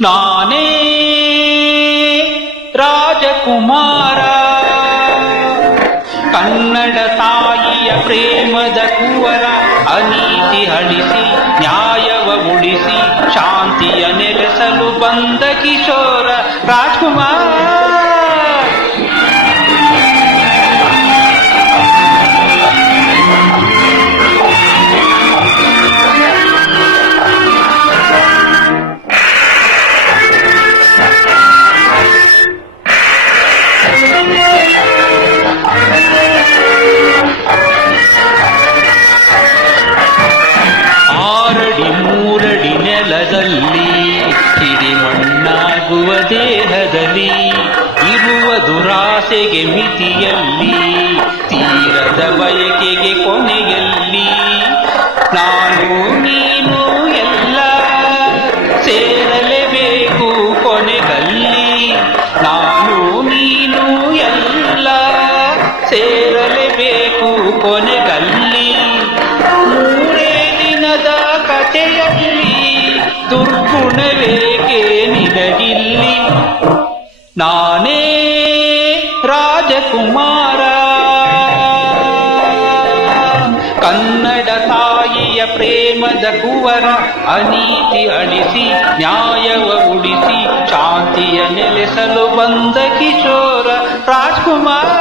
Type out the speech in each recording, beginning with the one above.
ನಾನೇ ರಾಜಕುಮಾರ, ಕನ್ನಡ ತಾಯಿಯ ಪ್ರೇಮದ ಕುವರ, ಅನೀತಿ ಅಳಿಸಿ ನ್ಯಾಯವ ಉಳಿಸಿ ಶಾಂತಿಯ ನೆಲೆಸಲು ಬಂದ ಕಿಶೋರ ರಾಜ್ಕುಮಾರ್. ನೆಲದಲ್ಲಿ ಸಿರಿಮಣ್ಣಾಗುವ ದೇಹದಲ್ಲಿ ಇರುವ ದುರಾಸೆಗೆ ಮಿತಿಯಲ್ಲಿ, ತೀರದ ಬಯಕೆಗೆ ಕೊನೆಯಲ್ಲಿ, ನಾನು ನೀನು ಎಲ್ಲ ಸೇರಲೇಬೇಕು ಕೊನೆಗಲ್ಲಿ, ನಾನು ನೀನು ಎಲ್ಲ ಸೇರಲೇಬೇಕು ಕೊನೆಗಲ್ಲಿ. ಮೂರೇ ದಿನದ ಕಥೆಯಲ್ಲಿ ದುರ್ಗುಣವೇಕೆ ನಿನಗಿಲ್ಲಿ, ನಾನೇ ರಾಜಕುಮಾರ, ಕನ್ನಡ ತಾಯಿಯ ಪ್ರೇಮದ ಕುವರ, ಅನೀತಿ ಅಳಿಸಿ ನ್ಯಾಯವ ಉಳಿಸಿ ಶಾಂತಿಯ ನೆಲೆಸಲು ಬಂದ ಕಿಶೋರ ರಾಜ್ಕುಮಾರ್.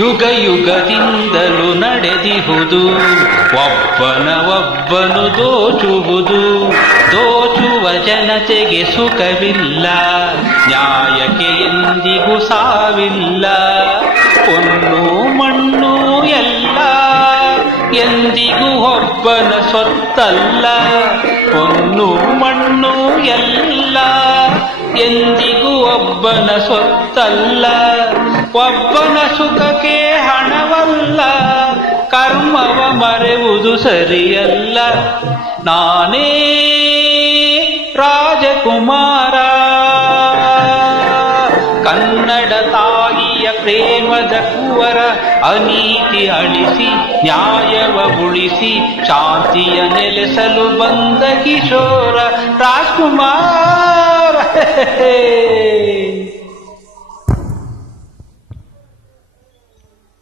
ಯುಗ ಯುಗದಿಂದಲೂ ನಡೆದಿಹುದು ಒಬ್ಬನು ದೋಚುವುದು, ದೋಚುವ ಜನತೆಗೆ ಸುಖವಿಲ್ಲ, ನ್ಯಾಯಕ್ಕೆ ಎಂದಿಗೂ ಸಾವಿಲ್ಲ. பொನ್ನು ಮಣ್ಣು ಎಲ್ಲ ಎಂದಿಗೂ ಒಬ್ಬನ ಸೊತ್ತಲ್ಲ, பொನ್ನು ಮಣ್ಣು ಎಲ್ಲ ಎಂದಿಗೂ ಒಬ್ಬನ ಸೊತ್ತಲ್ಲ. ಒಬ್ಬನ ಸುಖಕ್ಕೆ ಹಣವಲ್ಲ, ಕರ್ಮವ ಮರೆಯುವುದು ಸರಿಯಲ್ಲ. ನಾನೇ ರಾಜಕುಮಾರ, ಕನ್ನಡ ತಾಯಿಯ ಪ್ರೇಮದ ಕುವರ, ಅನೀತಿ ಅಳಿಸಿ ನ್ಯಾಯವ ಉಳಿಸಿ ಶಾಂತಿಯ ನೆಲೆಸಲು ಬಂದ ಕಿಶೋರ ರಾಜ್ಕುಮಾರ್.